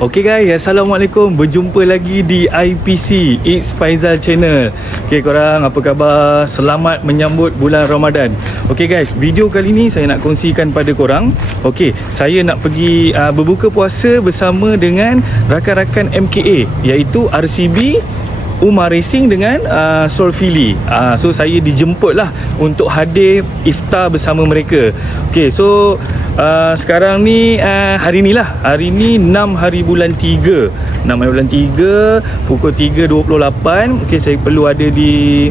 Okay guys, Assalamualaikum. Berjumpa lagi di IPC, It's Faizal Channel. Okay korang, apa khabar? Selamat menyambut bulan Ramadan. Okay guys, video kali ni saya nak kongsikan pada korang. Okay, saya nak pergi berbuka puasa bersama dengan rakan-rakan MKA, iaitu RCB, Umar Racing dengan Solfili. So saya dijemput lah untuk hadir iftar bersama mereka. Okay, so sekarang ni hari ni lah, hari ni 6 hari bulan 3 pukul 3.28. Okay, saya perlu ada di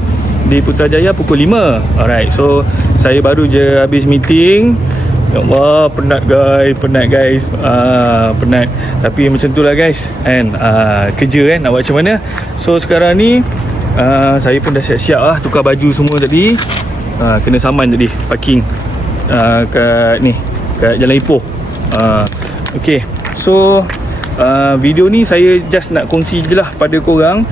Putrajaya pukul 5. Alright, so saya baru je habis meeting. Ya Allah, penat guys. Penat. Tapi macam tu lah guys, kan. Kerja kan, nak buat macam mana. So sekarang ni saya pun dah siap-siap lah, tukar baju semua tadi. Kena saman tadi, parking kat Jalan Ipoh. Okay, so video ni saya just nak kongsi je lah pada korang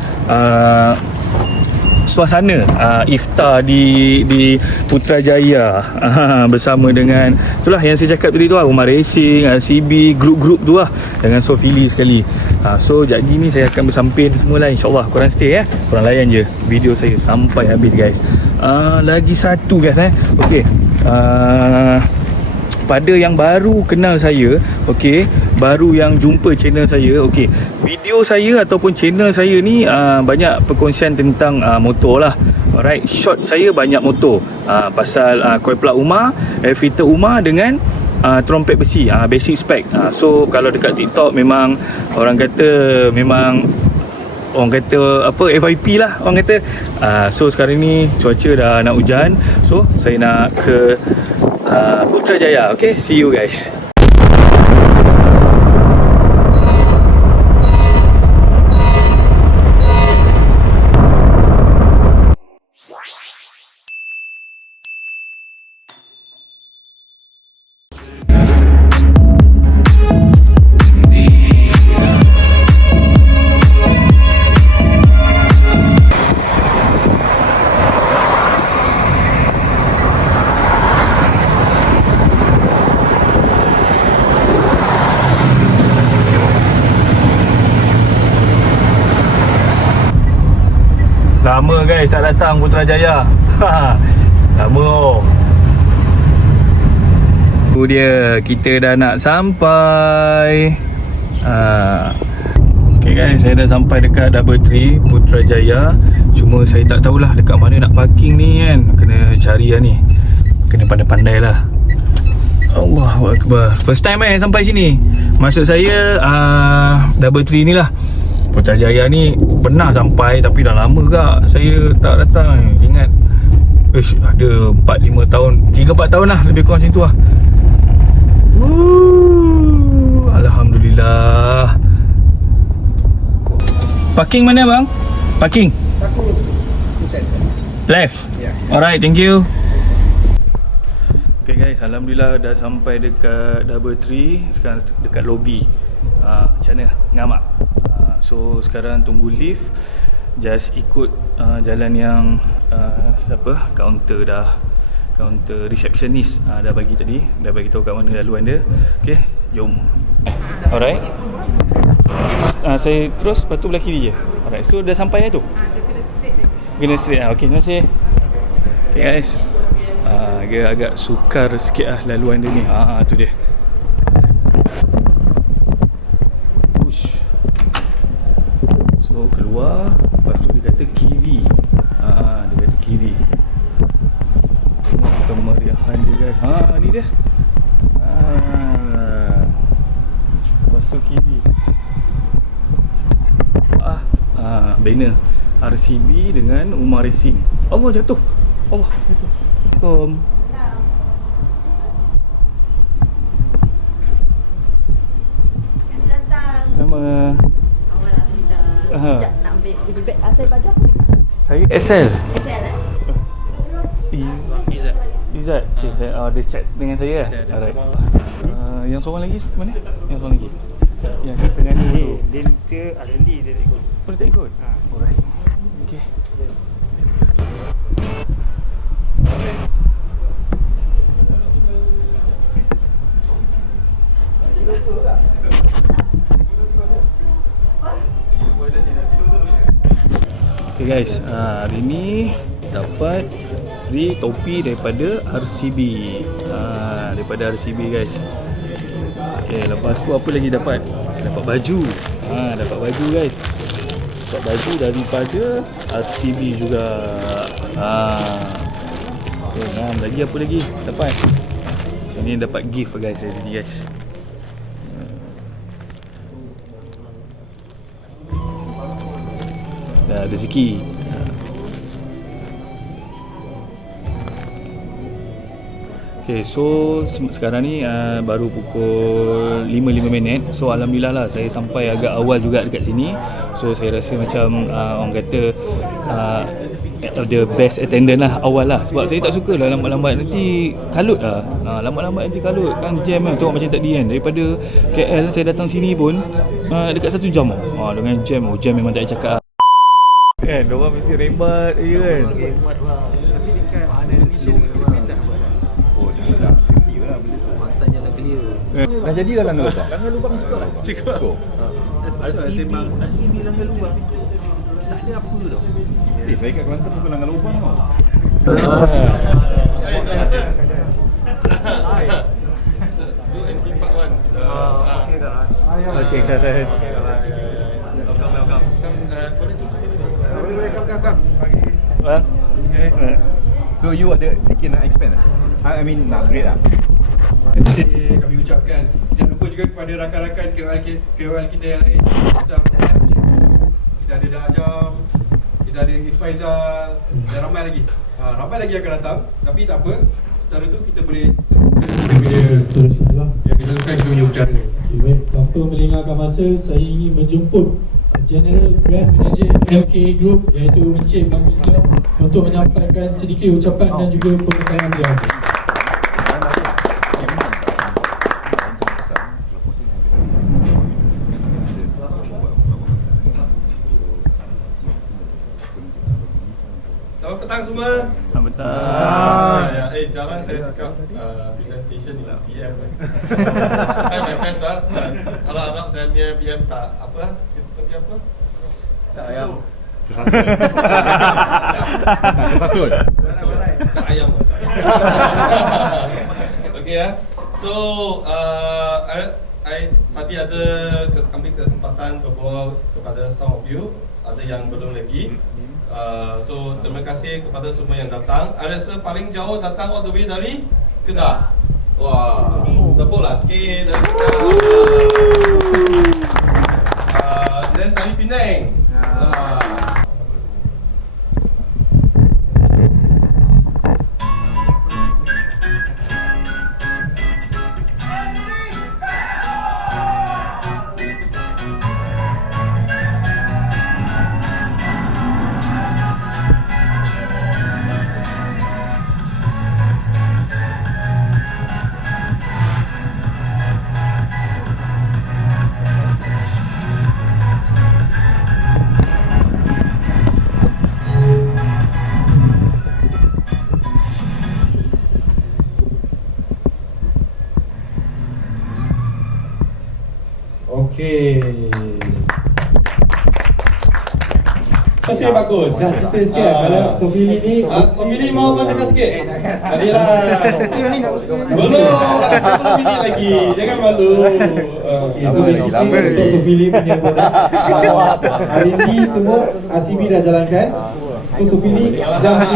suasana iftar di Putrajaya bersama dengan itulah yang saya cakap tadi tu lah, Umar Racing, RCB, grup-grup tu lah, dengan Sofili sekali. So sekejap lagi ni saya akan bersampin semua lah, insyaAllah. Korang stay korang layan je video saya sampai habis guys. Lagi satu guys okay, pada yang baru kenal saya, okay, baru yang jumpa channel saya, okay, video saya ataupun channel saya ni banyak perkongsian tentang motor lah. Alright, short saya banyak motor, pasal coil plug Umar, air filter Umar dengan trompet besi, basic spec. So kalau dekat TikTok memang orang kata apa, FYP lah orang kata. So sekarang ni cuaca dah nak hujan, so saya nak ke Putrajaya. Okay, see you guys. Lama guys tak datang Putrajaya. Lama. Tu dia, kita dah nak sampai. Okay guys, saya dah sampai dekat Double Tree Putrajaya. Cuma saya tak tahulah dekat mana nak parking ni kan. Kena cari lah ni, kena pandai-pandai lah. Allahu Akbar. First time sampai sini. Maksud saya Double Tree ni lah, Putrajaya ni pernah sampai tapi dah lama kak saya tak datang. Ingat ada 4-5 tahun, 3-4 tahun lah, lebih kurang macam tu lah. Alhamdulillah. Parking mana bang? Parking left? Alright, thank you. Okay guys, Alhamdulillah dah sampai dekat Double Tree. Sekarang dekat lobby. Macam mana? Ngamak. So sekarang tunggu lift. Just ikut jalan yang kaunter receptionist dah bagi tadi. Dah bagi tahu kat mana laluan dia. Okay, jom. Alright, saya terus, lepas tu belah kiri je. Alright, so dah sampai tu? Kena straight lah. Okay, terima kasih. Okay guys, dia agak sukar sikit lah laluan dia ni. Tu dia. Keluar, lepas tu dia kata kiri. Dia kata kiri. Tengok kemeriahan dia guys. Ni dia. Lepas tu kiri. Banner RCB dengan Umar Racing. Allah, jatuh. Allah, jatuh. Assalamualaikum. Selamat datang. Sama. Sekejap nak ambil goodie bag. Saya baju apa ni? Saya SL. SL Izzat. Okay, saya dia chat dengan saya. Alright. Yang seorang lagi mana? Yang seorang lagi. Yang tengah ni tu. Dia R&D dia tak ikut. Oh, dia tak ikut? Alright. Okay. Okay guys, hari ni dapat free topi daripada RCB. Daripada RCB guys. Okay, lepas tu apa lagi dapat? Dapat baju. Dapat baju guys. Dapat baju daripada RCB juga. Okay, lagi apa lagi dapat? Ini dapat gift guys dari ni guys. Dah rezeki. Okay, so sekarang ni baru pukul 5.05 minit. So alhamdulillah lah saya sampai agak awal juga dekat sini. So saya rasa macam orang kata the best attendant lah awal lah. Sebab saya tak suka lah lambat-lambat, nanti kalut lah. Lambat-lambat nanti kalut kan, jam kan. Tengok macam tadi kan, daripada KL saya datang sini pun dekat 1 jam dengan jam. Jam memang tak payah cakap kan, diorang mesti rembat je kan. Rembat lah. Tapi dekat mana ni low pindah buat dah. Oh, dah clear lah benda tu. Mantannya dah clear. Dah jadi dah langgar lubang? Langgar lubang cukup lah. Cukup? RCB langgar lubang. Tak ada apa tau. Saya kat Kelantan bukan langgar lubang tau. Okay, Karen. Welcome. So you ada fikir nak expand tak? I mean nak upgrade lah? Kami ucapkan jangan lupa juga kepada rakan-rakan KOL kita yang lain, macam kita ada Dak Ajam, kita ada Is Faizal dan ramai lagi. Ramai lagi akan datang, tapi tak apa, setelah tu kita boleh seterusnya lah. kita teruskan kita punya ucapan. Okay, baik, tanpa melengahkan masa, saya ingin menjemput General Brand Manager MK Group iaitu Encik Bang Islam untuk menyampaikan sedikit ucapan dan juga pengetahuan beliau. Selamat petang semua. Selamat petang. Jangan saya cakap presentation ni BM kan my friends lah. Kalau anak saya punya BM tak apa, kita panggil apa? Cak ayam. Kesasul? Cak ayam lah, cak ayam. Okay ya. So I tadi ada ambil kesempatan berbual kepada some of you. Ada yang belum lagi. So terima kasih kepada semua yang datang. I rasa paling jauh datang all the way dari Kedah. Wah, tepuklah sikit dari Kedah. Dan dari Penang. Okey. Masih bagus. Nak cerita sikit kalau Sofili ni Sofili mau cakap sikit? Tadilah. Belum, ada 10 minit lagi. Jangan malu. Okey, so basically untuk Sofili punya produk R&D semua RCB dah jalankan. So Sofili jangan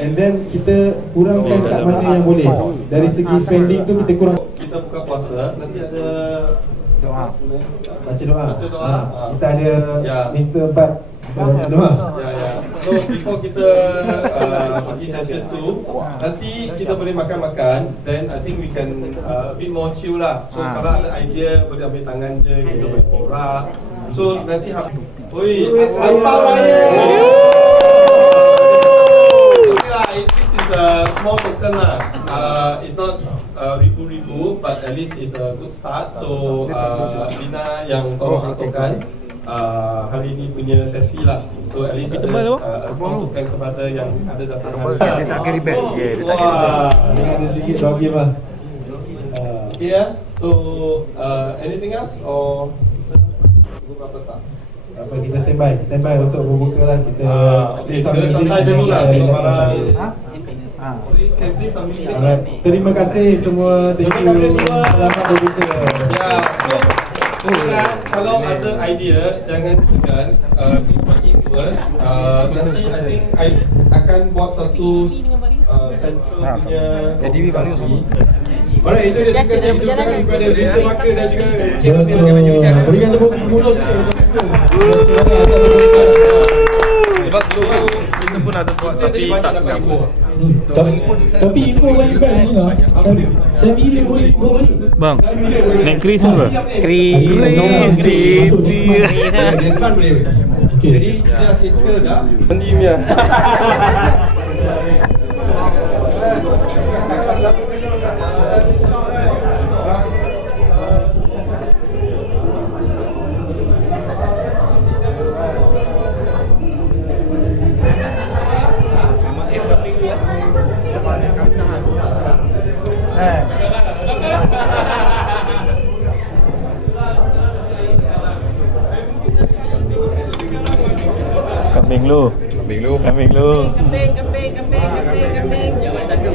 and then kita kurangkan kat mana yang boleh. Dari segi spending tu kita kurang. Kita buka puasa, nanti ada Baca doa. Kita ada Ya. Mr. Bat. Kita baca doa. Ya. So before kita pergi session tu, nanti kita boleh makan-makan. Then I think we can a bit more chill lah. So kalau ada idea boleh ambil tangan je, kita boleh borak. So nanti oi, apa raya? This is a small token lah. It's not ribu-ribu, but at least it's a good start. So Lina yang tolong hantarkan hari ni punya sesi lah. So at least ada a small token kepada yang ada datang hari ni. Dia tak carry bag. Wah, Ada sikit bagi lah. okay ya. So anything else or berapa sah? Apa kita standby untuk berbuka lah kita. play some Kita music santai and dulu lah, relax tengok barang. santai. Can play some music. Alright, terima kasih semua. Thank Terima kasih you. semua. Selamat berbuka. Ya, so ingat kalau ada idea jangan segan jumpa in to us. Nanti I think I akan buat satu central punya komunikasi. Alright, itu dia tugas yang kita ucapkan kepada Berita Maka dan juga Encik Ramil Betul. akan menyanyikan. Berikan tepuk mulut sikit untuk kita. Sekarang akan berkongsi. Sebab dulu kita pun ada buat Kita tadi tapi banyak tak dapat info. Tapi info banyak kan ni lah. Saya bila boleh bawa balik. Bang, naik Chris apa? Desman boleh. Okey. Jadi kita dah settle dah. Pandemia. Kambing lu. Kambing lu. Kambing. Jangan satu.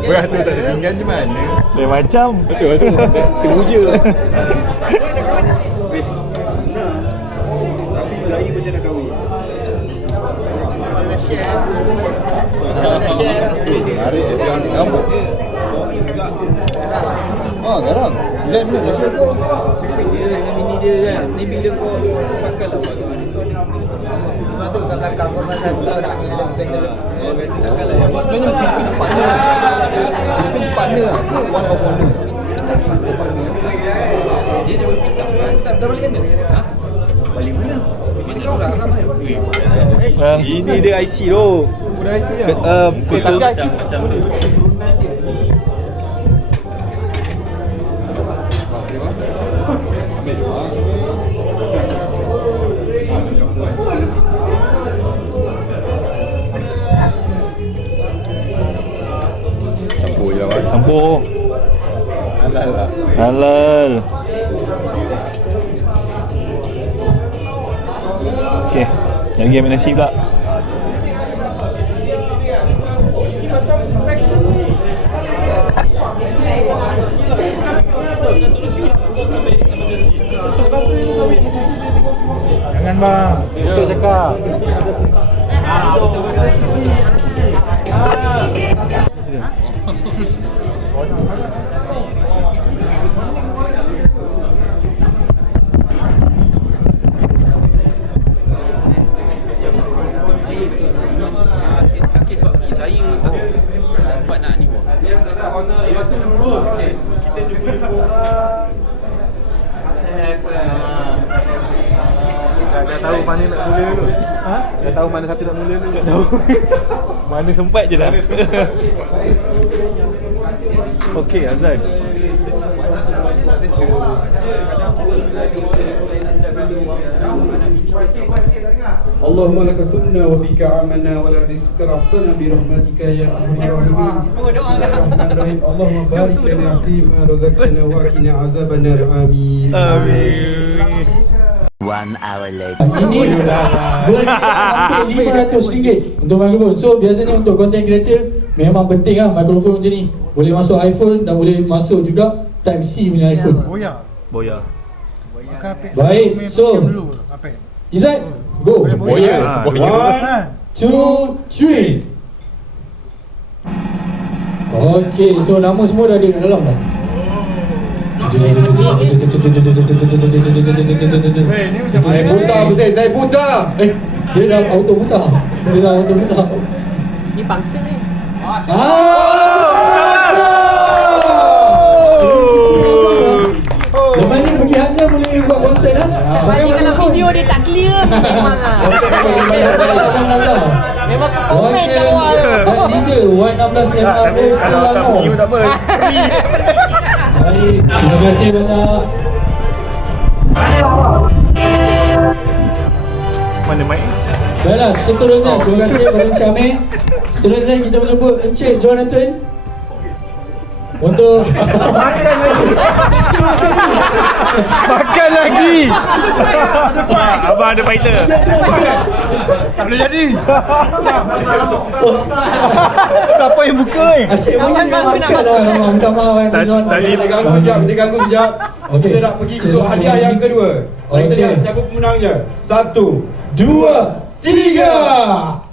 Berasa tak ada pinggan je mana. Lain macam. Betul. Teruja. Tapi lagi macam nak kahwin. Hari jangan ngambuk. Garang. Zain mana dia? Dia dengan bini dia kan. Ni bila kau pakai lah buat. Sebab tu kat belakang formasi tu ada benda. Sebenarnya kita partner. Kita partner lah. One of owner. Dia dah berpisah. Tak balik mana? Ha? Balik mana? Balik orang ramai. Ini dia IC tu. Budak IC lah. Macam tu. Campur je awak. Campur. Halal lah. Halal. Okey, lagi ambil nasi pula. Jangan bang. Betul cakap. Sebab saya tak dapat nak ni pun. Kita jumpa Dah tahu mana nak mula tu. Ha? Dah tahu mana satu nak mula tu. Tak tahu. Mana sempat je dah. Okey, Azan. Allahumma laka sunna wa bika amanna wa la rizqa raftana bi rahmatika ya arhamar rahimin. Bismillahirrahmanirrahim. Allahumma barik lana fi ma razaqtana wa qina azaban nar. Amin. Amin. 1 hour later. Ini hampir RM500 untuk mikrofon. So biasanya untuk content creator memang penting lah mikrofon macam ni. Boleh masuk iPhone dan boleh masuk juga Type-C punya iPhone. Boya. Baik, so Izzat, go. Boya. 1, 2, 3. Okay, so nama semua dah ada kat dalam dah. Saya buta, saya buta. Dia dah auto buta. Ni bangsa ni. Lepas ni pergi Hanja boleh Tadi kalau video dia tak clear memang lah. Memang tu komen awal. Dan leader Y16 MRO Selangor. Baik, terima kasih banyak. Mana mic? Baiklah, seterusnya terima kasih kepada Encik Amir. Seterusnya kita menjemput Encik Jonathan untuk Makan lagi. Abang ada fighter. Tak boleh jadi. Siapa yang buka ni? asyik banyak dia makan lah. Minta maaf tuan-tuan. Kita ganggu kejap. Okey. Kita nak pergi untuk hadiah yang kedua. Mari kita Okey. lihat siapa pemenangnya. 1, 2, 3.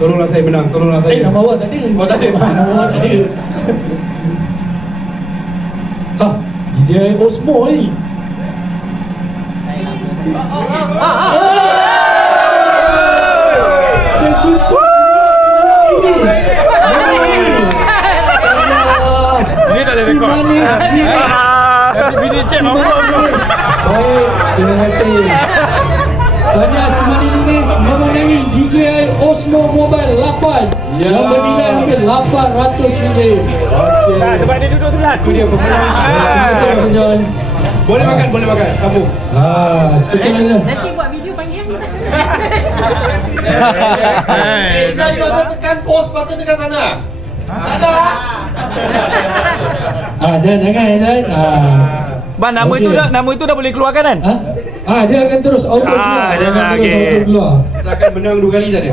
Tolonglah saya menang, tolonglah saya. Nama awak tak ada. Oh, tak ada. Nama awak tak ada. Ha, DJI Osmo ni. Sekutu. Ini tak ada Si rekod. manis. Bini cik Baik, terima kasih. Tahniah si manis ini memenangi DJI Osmo Mobile 8 Ya. yang bernilai hampir RM800. Sebab dia duduk sebelah. Itu dia pemenang. Terima kasih Abang John. Boleh makan, sambung. Seterusnya. Nanti buat video panggil. Saya kata tekan post button dekat sana. Tak ada. Jangan. Bang, nama Okey. itu dah boleh keluarkan kan? Dia akan terus auto keluar. Dia akan terus okey. auto keluar. Kita akan menang 2 kali tadi.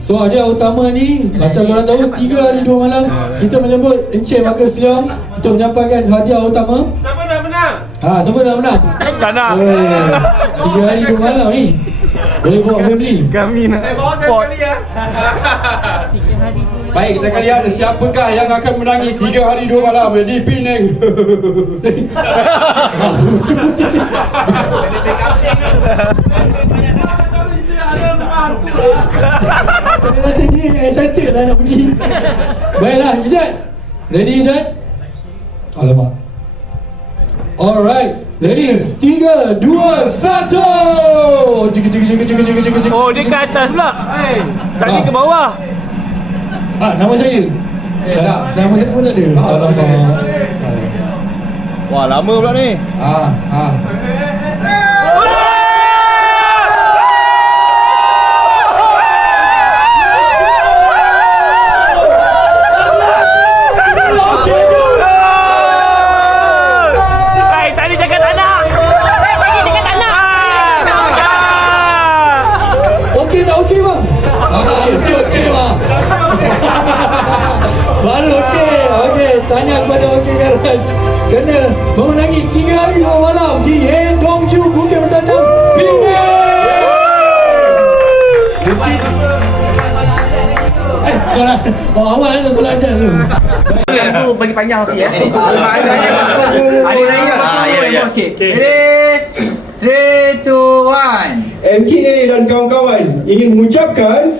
So hadiah utama ni macam korang tahu 3 hari 2 malam kita menyebut Encik Makan Silam untuk menyampaikan hadiah utama. Siapa nak menang? Siapa nak menang? Tak nak. 3 hari 2 malam ni. Boleh bawa family. Kami nak Bawa saya sport. sekali ya. Baik, kita akan lihat siapakah yang akan menangi 3 hari 2 malam di Penang. Saya rasa dia yang excited lah nak pergi. Baiklah, Ijat. Ready Ijat? Alamak. Alright. Ladies, 3, 2, 1. Oh, dia ke atas pula. Tadi ke bawah. Nama saya. tak. Nama saya pun tak ada. Alamak. Wah, lama pula ni. Tadi cakap tak nak. Tadi dekat tanah. Okey tak okey bang? Mesti okey bang. Baru okey. Okey, tanya kepada Okey Garage. Kena memenangi 3 hari 2 malam di Dongju Bukit Bertajam, Penang. Soalan. Awal ada soalan ajar dulu. Aku bagi panjang sikit ya. Hari raya bos sikit. Ready? 3, 2, 1. MKA dan kawan-kawan ingin mengucapkan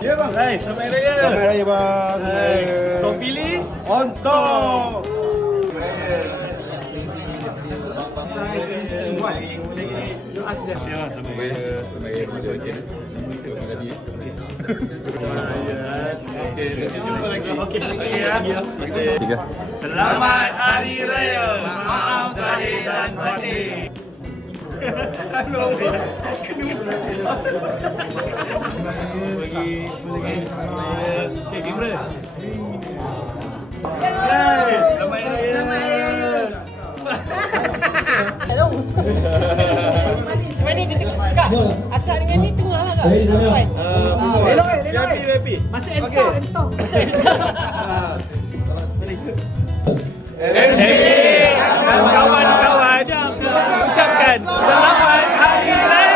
Ya bang. Hai, selamat hari raya. Selamat Raya bang. Hai. Sofili On top. Selamat Hari Raya. Maaf zahir dan batin. Okay, kamera. Selamat Hari Raya. Hello. Mana dia dekat? Asal dengan ni tengah lah. Baik, Zamia. Happy. Masih M-Store. Kawan-kawan ucapkan selamat Hari Raya.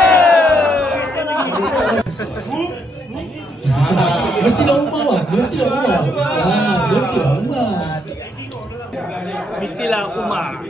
Mesti dah rumah bang. Mesti dah rumah. Mesti dah rumah. Istilah Umar.